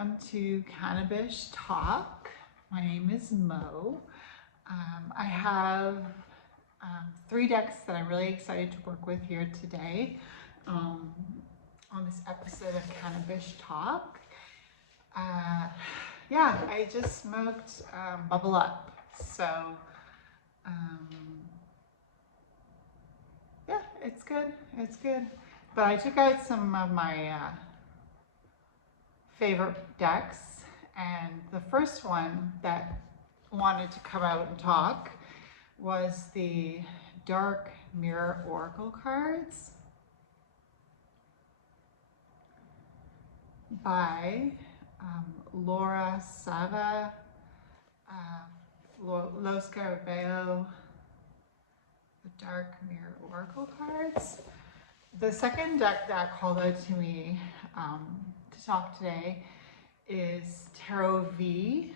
welcome to Canna-BIS-TCH Talk. My name is Mo. I have 3 decks that I'm really excited to work with here today on this episode of Canna-BIS-TCH Talk. Yeah, I just smoked Bubble Up, so yeah, it's good, it's good. But I took out some of my favorite decks, and the first one that wanted to come out and talk was the Dark Mirror Oracle cards by Laura Sava, Lo Scarabeo, the Dark Mirror Oracle cards. The second deck that called out to me to talk today is Tarot V.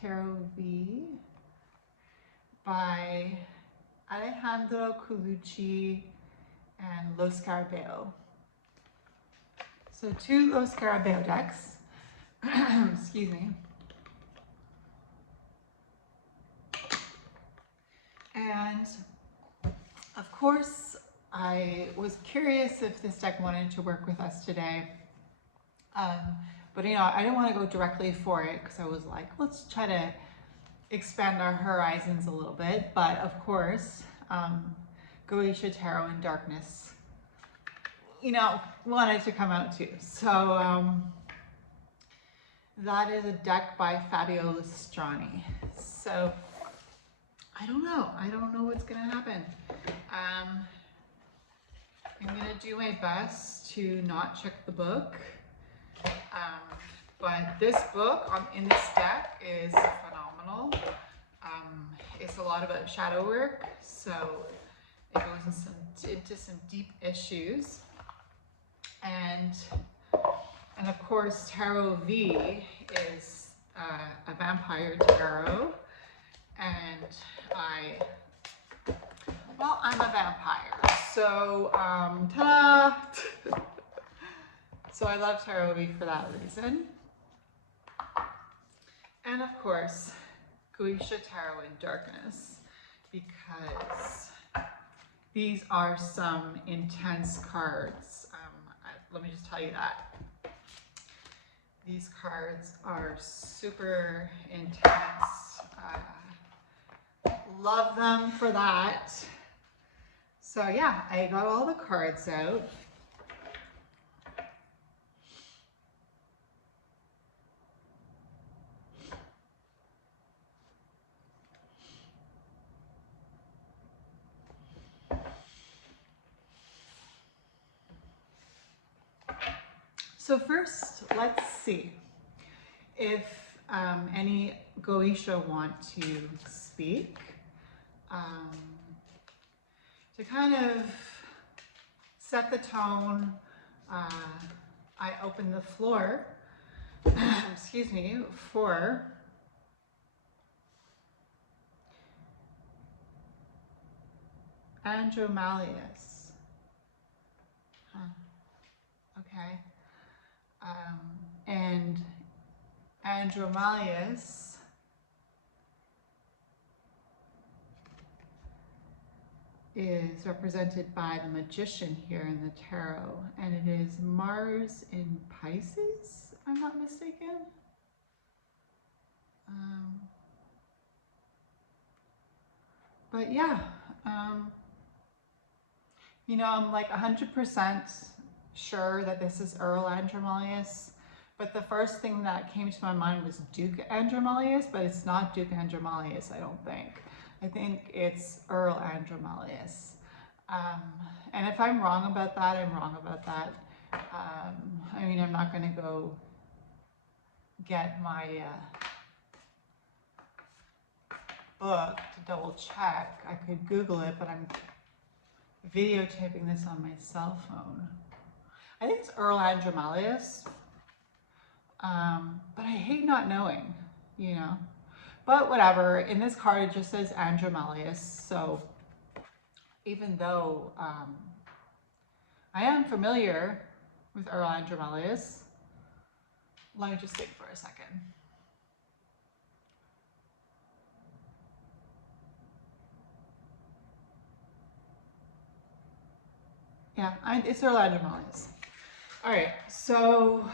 Tarot V by Alejandro Colucci and Lo Scarabeo. So 2 Lo Scarabeo decks. Excuse me. And of course, I was curious if this deck wanted to work with us today. But you know, I didn't want to go directly for it because I was like, let's try to expand our horizons a little bit. But of course, Goetia Tarot in Darkness, you know, wanted to come out too. So that is a deck by Fabio Listrani. So I don't know what's gonna happen. I'm gonna do my best to not check the book. But this book in this deck is phenomenal. It's a lot about shadow work, so it goes into some deep issues. And of course, Tarot V is a vampire tarot, and I'm a vampire, so ta-da! So I love Tarot V for that reason. And of course, Goetia Tarot in Darkness, because these are some intense cards. Let me just tell you that. These cards are super intense. Love them for that. So yeah, I got all the cards out. So first, let's see if any Goetia want to speak. To kind of set the tone, I open the floor, excuse me, for Andromalius. Okay. And Andromalius is represented by the Magician here in the tarot, and it is Mars in Pisces, if I'm not mistaken. But yeah, you know, I'm like 100% sure that this is Earl Andromalius, but the first thing that came to my mind was Duke Andromalius, but it's not Duke Andromalius, I don't think. I think it's Earl Andromalius. And if I'm wrong about that, I'm wrong about that. I mean, I'm not going to go get my book to double check. I could Google it, but I'm videotaping this on my cell phone. I think it's Earl Andromalius, but I hate not knowing, you know. But whatever, in this card it just says Andromalius, so even though I am familiar with Earl Andromelius. Let me just think for a second. Yeah, it's Earl Andromelius. All right, so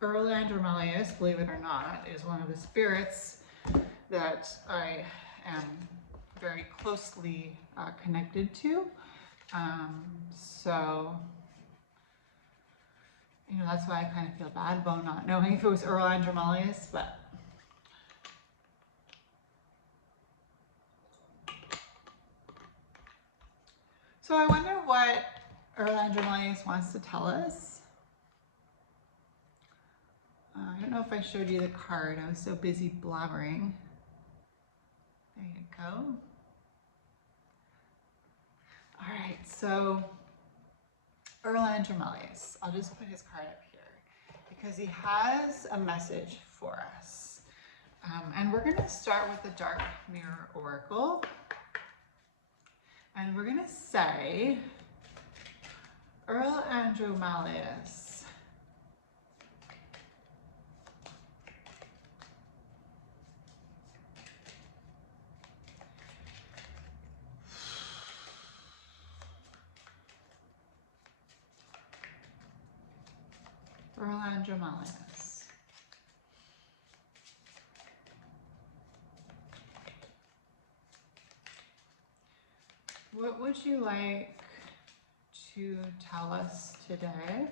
Earl Andromelius, believe it or not, is one of the spirits that I am very closely connected to. So, you know, that's why I kind of feel bad about not knowing if it was Earl Andromelius, but so I wonder what Earl Andromelius wants to tell us. I don't know if I showed you the card. I was so busy blabbering. There you go. All right, so Earl Andromelius. I'll just put his card up here because he has a message for us. And we're going to start with the Dark Mirror Oracle. And we're going to say, Earl Andromelius, Earl Andromelius, what would you like to tell us today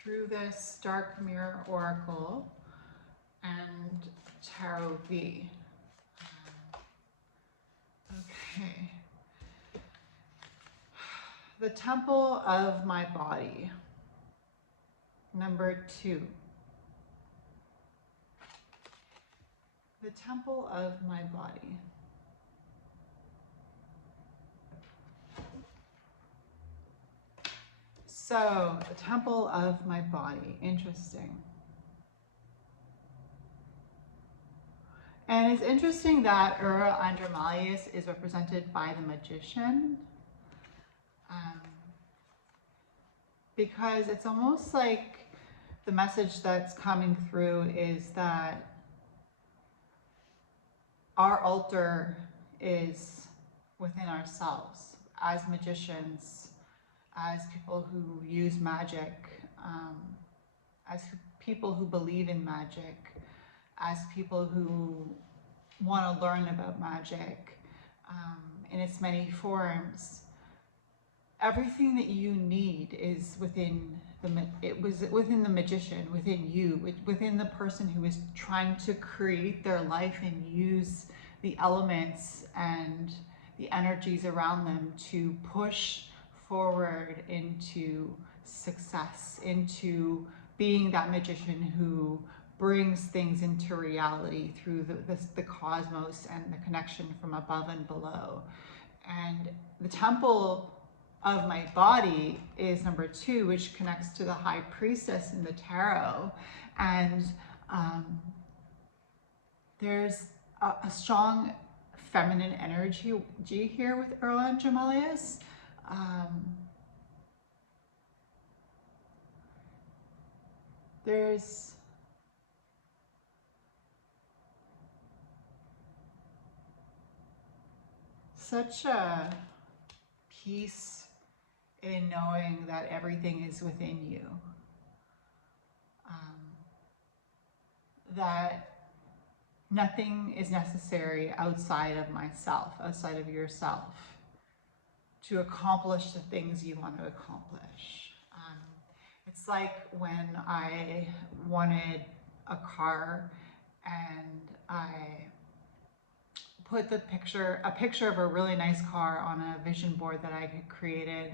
through this Dark Mirror Oracle and Tarot V? Okay. The Temple of My Body, number 2. The Temple of My Body. So, the Temple of My Body, interesting. And it's interesting that Earl Andromelius is represented by the Magician. Because it's almost like the message that's coming through is that our altar is within ourselves as magicians, as people who use magic, as people who believe in magic, as people who want to learn about magic in its many forms. Everything that you need is within within the magician, within you, within the person who is trying to create their life and use the elements and the energies around them to push forward into success, into being that magician who brings things into reality through the cosmos and the connection from above and below. And the Temple of My Body is number 2, which connects to the High Priestess in the Tarot. And there's a strong feminine energy here with Earl Andromelius. There's such a peace in knowing that everything is within you. That nothing is necessary outside of myself, outside of yourself, to accomplish the things you want to accomplish. It's like when I wanted a car and I put a picture of a really nice car on a vision board that I had created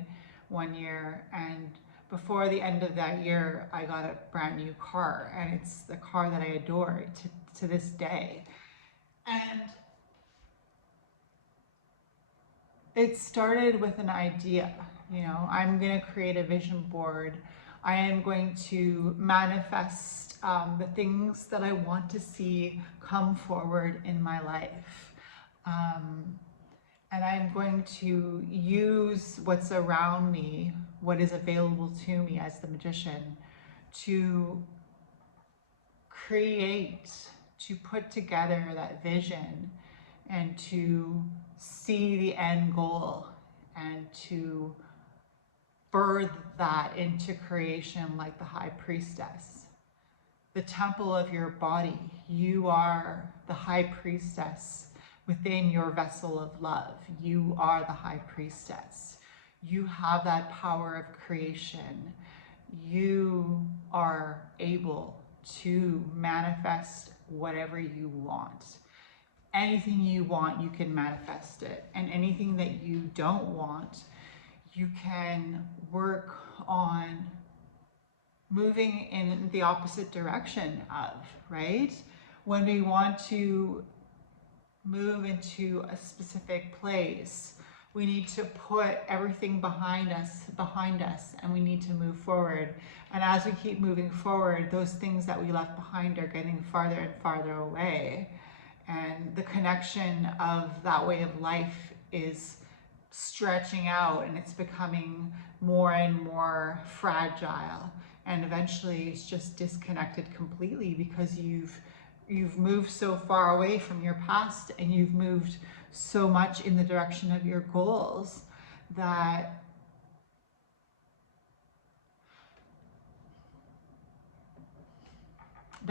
one year, and before the end of that year I got a brand new car, and it's the car that I adore to this day. And it started with an idea, you know, I'm going to create a vision board. I am going to manifest the things that I want to see come forward in my life. And I'm going to use what's around me, what is available to me as the magician, to create, to put together that vision and to see the end goal and to birth that into creation like the high priestess. The temple of your body, you are the high priestess within your vessel of love. You are the high priestess. You have that power of creation. You are able to manifest whatever you want. Anything you want, you can manifest it. And anything that you don't want, you can work on moving in the opposite direction of, right? When we want to move into a specific place, we need to put everything behind us, and we need to move forward. And as we keep moving forward, those things that we left behind are getting farther and farther away. And the connection of that way of life is stretching out, and it's becoming more and more fragile. And eventually it's just disconnected completely because you've moved so far away from your past, and you've moved so much in the direction of your goals that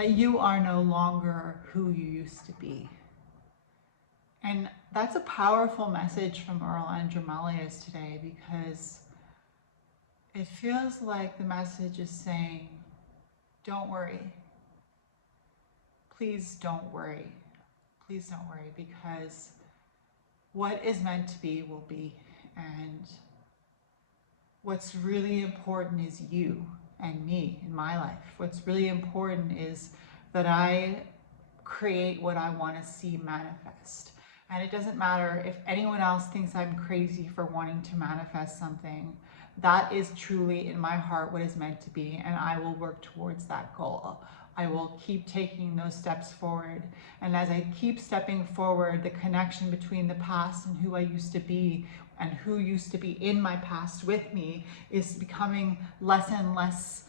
you are no longer who you used to be. And that's a powerful message from Earl Andromalius today, because it feels like the message is saying, don't worry. Please don't worry. Please don't worry, because what is meant to be will be. And what's really important is you and me in my life. What's really important is that I create what I want to see manifest. And it doesn't matter if anyone else thinks I'm crazy for wanting to manifest something. That is truly in my heart what is meant to be, and I will work towards that goal. I will keep taking those steps forward. And as I keep stepping forward, the connection between the past and who I used to be and who used to be in my past with me is becoming less and less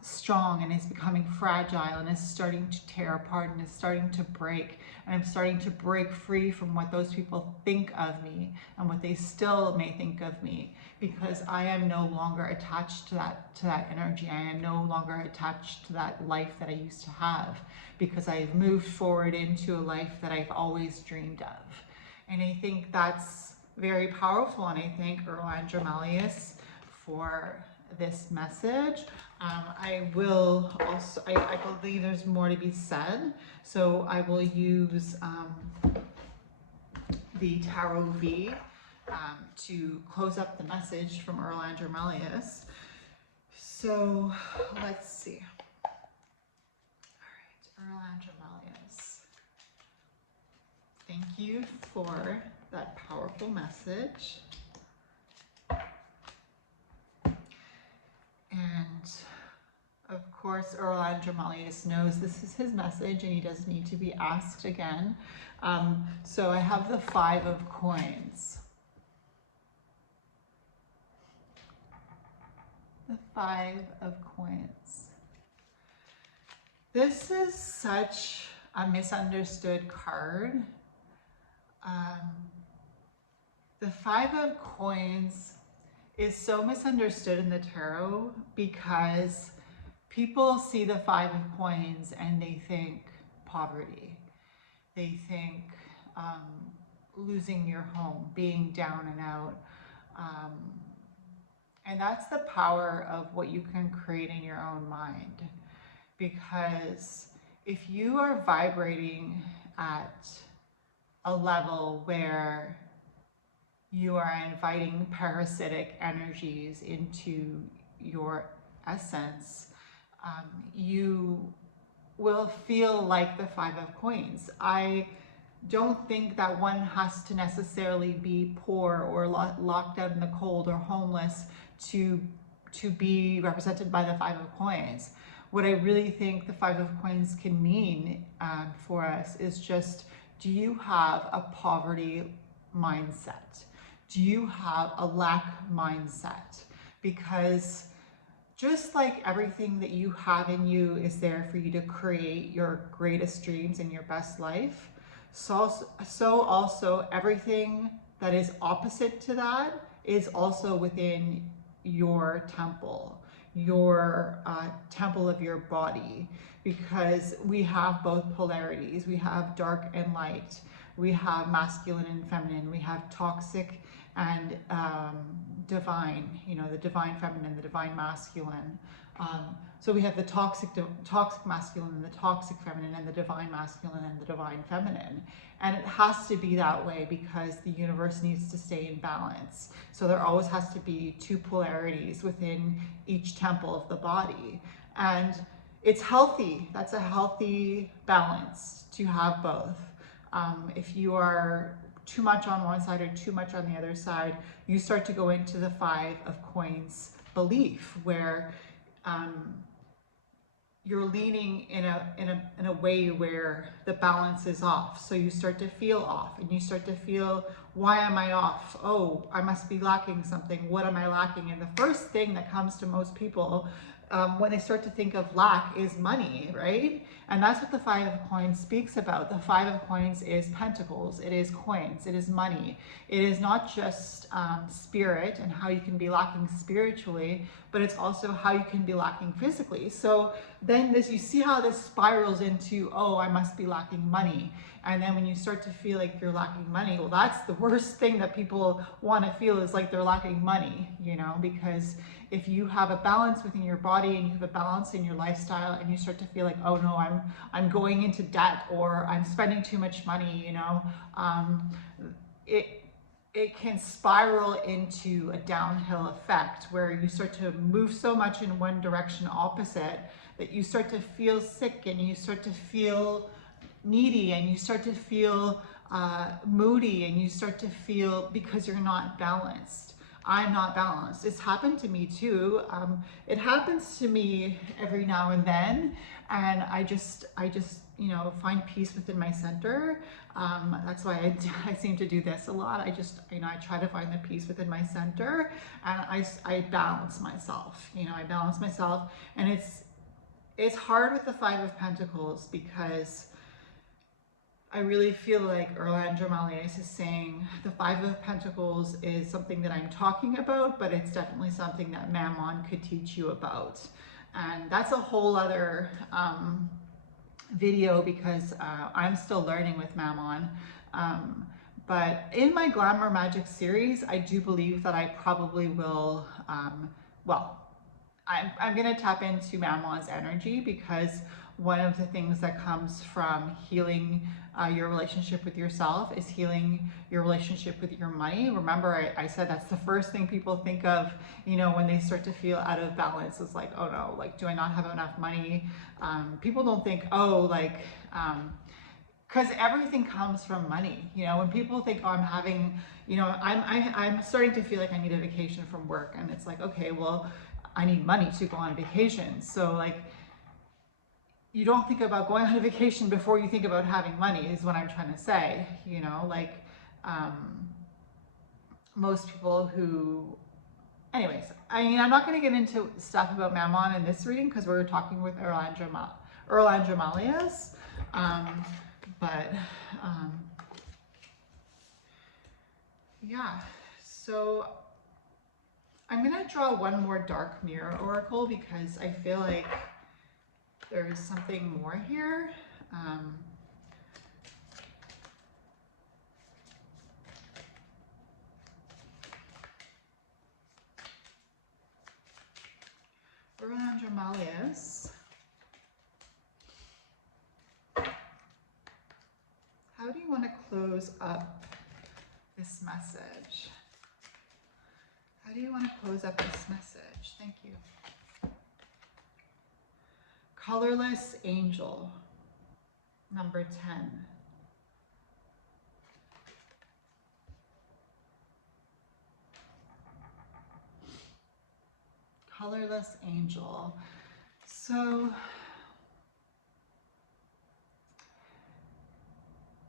strong, and is becoming fragile, and is starting to tear apart, and is starting to break. And I'm starting to break free from what those people think of me and what they still may think of me, because I am no longer attached to that energy. I am no longer attached to that life that I used to have, because I've moved forward into a life that I've always dreamed of. And I think that's very powerful, and I thank Earl Andromalius for this message. I will also, I believe there's more to be said, so I will use the Tarot V to close up the message from Earl Andromalius. So let's see. All right, Earl Andromalius, thank you for that powerful message. And of course, Earl Andromalius knows this is his message, and he doesn't need to be asked again. So I have the 5 of coins. The 5 of coins. This is such a misunderstood card. The 5 of coins is so misunderstood in the tarot because people see the 5 of coins and they think poverty. They think losing your home, being down and out. And that's the power of what you can create in your own mind. Because if you are vibrating at a level where you are inviting parasitic energies into your essence, you will feel like the 5 of coins. I don't think that one has to necessarily be poor or locked out in the cold or homeless to be represented by the 5 of coins. What I really think the 5 of coins can mean for us is just Do you have a poverty mindset? Do you have a lack mindset? Because just like everything that you have in you is there for you to create your greatest dreams and your best life, so also everything that is opposite to that is also within your temple of your body, because we have both polarities. We have dark and light. We have masculine and feminine. We have toxic and divine, the divine feminine, the divine masculine. So we have the toxic masculine and the toxic feminine, and the divine masculine and the divine feminine. And it has to be that way because the universe needs to stay in balance. So there always has to be two polarities within each temple of the body. And it's healthy. That's a healthy balance to have both. If you are too much on one side or too much on the other side, you start to go into the 5 of coins belief, where you're leaning in a way where the balance is off. So you start to feel off, and you start to feel, why am I off? Oh, I must be lacking something. What am I lacking? And the first thing that comes to most people when they start to think of lack is money, right? And that's what the 5 of coins speaks about. The 5 of coins is pentacles, it is coins, it is money. It is not just spirit and how you can be lacking spiritually, but it's also how you can be lacking physically. So then you see how this spirals into, oh, I must be lacking money. And then when you start to feel like you're lacking money, well, that's the worst thing that people want to feel, is like they're lacking money, because if you have a balance within your body and you have a balance in your lifestyle, and you start to feel like, oh no, I'm going into debt, or I'm spending too much money, it can spiral into a downhill effect where you start to move so much in one direction opposite that you start to feel sick, and you start to feel needy, and you start to feel moody, and you start to feel, because you're not balanced. I'm not balanced. It's happened to me too. It happens to me every now and then, and I just find peace within my center. That's why I seem to do this a lot. I try to find the peace within my center, and I balance myself. I balance myself, and it's hard with the 5 of Pentacles, because I really feel like Erlandra Malleus is saying the 5 of Pentacles is something that I'm talking about, but it's definitely something that Mammon could teach you about. And that's a whole other video, because I'm still learning with Mammon. But in my Glamour Magic series, I do believe that I probably will, I'm going to tap into Mammon's energy, because one of the things that comes from healing your relationship with yourself is healing your relationship with your money. Remember, I said that's the first thing people think of, when they start to feel out of balance. It's like, oh no, like, do I not have enough money? People don't think, oh, like, because everything comes from money. When people think, oh, I'm having, I'm starting to feel like I need a vacation from work, and it's like, okay, well, I need money to go on vacation. So like, you don't think about going on a vacation before you think about having money, is what I'm trying to say. Most people who, anyways, I'm not going to get into stuff about Mammon in this reading, because we're talking with Erlandra Malleus. Yeah, so I'm going to draw one more dark mirror oracle, because I feel like there's something more here. Erlandra Malleus, how do you want to close up this message? How do you want to close up this message? Thank you. Colorless Angel, number 10. Colorless Angel. So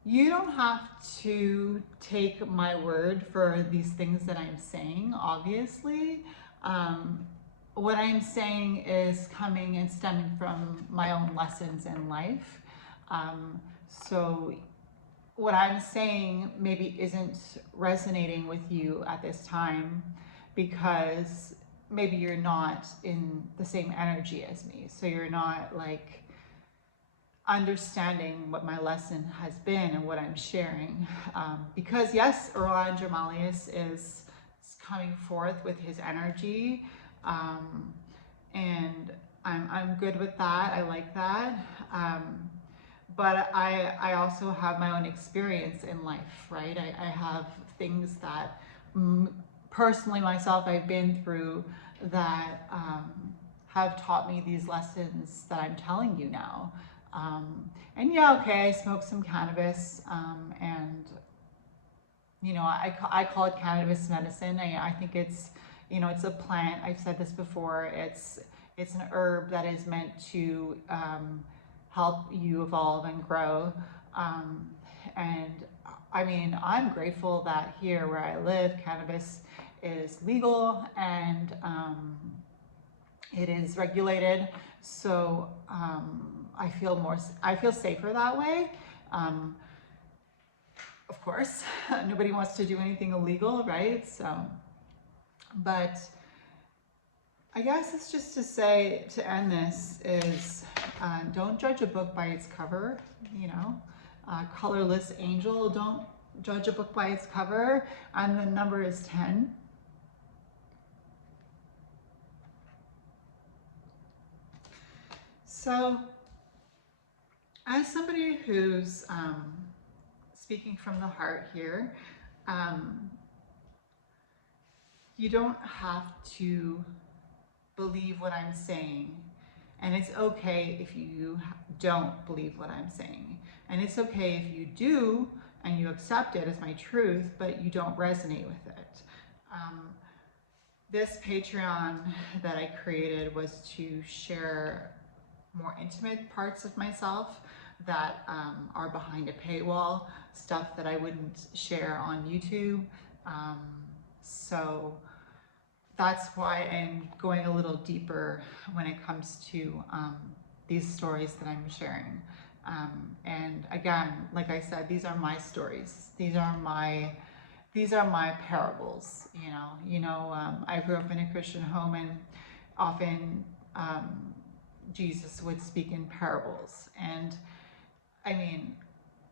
you don't have to take my word for these things that I'm saying, obviously. What I'm saying is coming and stemming from my own lessons in life. So what I'm saying maybe isn't resonating with you at this time because maybe you're not in the same energy as me. So you're not like understanding what my lesson has been and what I'm sharing. Because yes, Erlan Jamalius is coming forth with his energy, and I'm good with that. I like that. But I also have my own experience in life, right? I have things that personally myself I've been through that have taught me these lessons that I'm telling you now. And yeah, okay, I smoked some cannabis, and you know, I call it cannabis medicine. I think it's, you know, it's a plant. I've said this before. It's an herb that is meant to help you evolve and grow. And I mean, I'm grateful that here where I live, cannabis is legal and it is regulated. So I feel safer that way. Of course, nobody wants to do anything illegal, right? So, but I guess it's just to say, to end this, is don't judge a book by its cover, you know. Colorless Angel, don't judge a book by its cover, and the number is 10. So, as somebody who's speaking from the heart here, you don't have to believe what I'm saying. And it's okay if you don't believe what I'm saying. And it's okay if you do and you accept it as my truth, but you don't resonate with it. This Patreon that I created was to share more intimate parts of myself that are behind a paywall, stuff that I wouldn't share on YouTube. So that's why I'm going a little deeper when it comes to these stories that I'm sharing. And again, like I said, these are my stories. These are my parables. I grew up in a Christian home, and often Jesus would speak in parables. And I mean,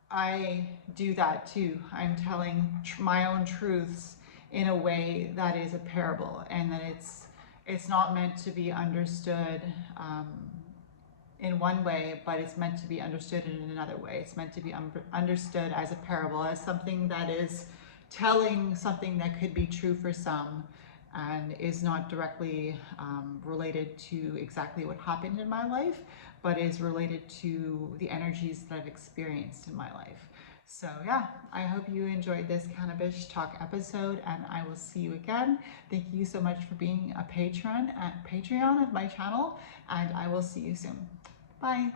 I do that too. I'm telling my own truths in a way that is a parable, and that it's not meant to be understood in one way, but it's meant to be understood in another way. It's meant to be understood as a parable, as something that is telling something that could be true for some and is not directly related to exactly what happened in my life, but is related to the energies that I've experienced in my life. So yeah, I hope you enjoyed this Canna-BIS Talk episode, and I will see you again. Thank you so much for being a patron at Patreon of my channel, and I will see you soon. Bye.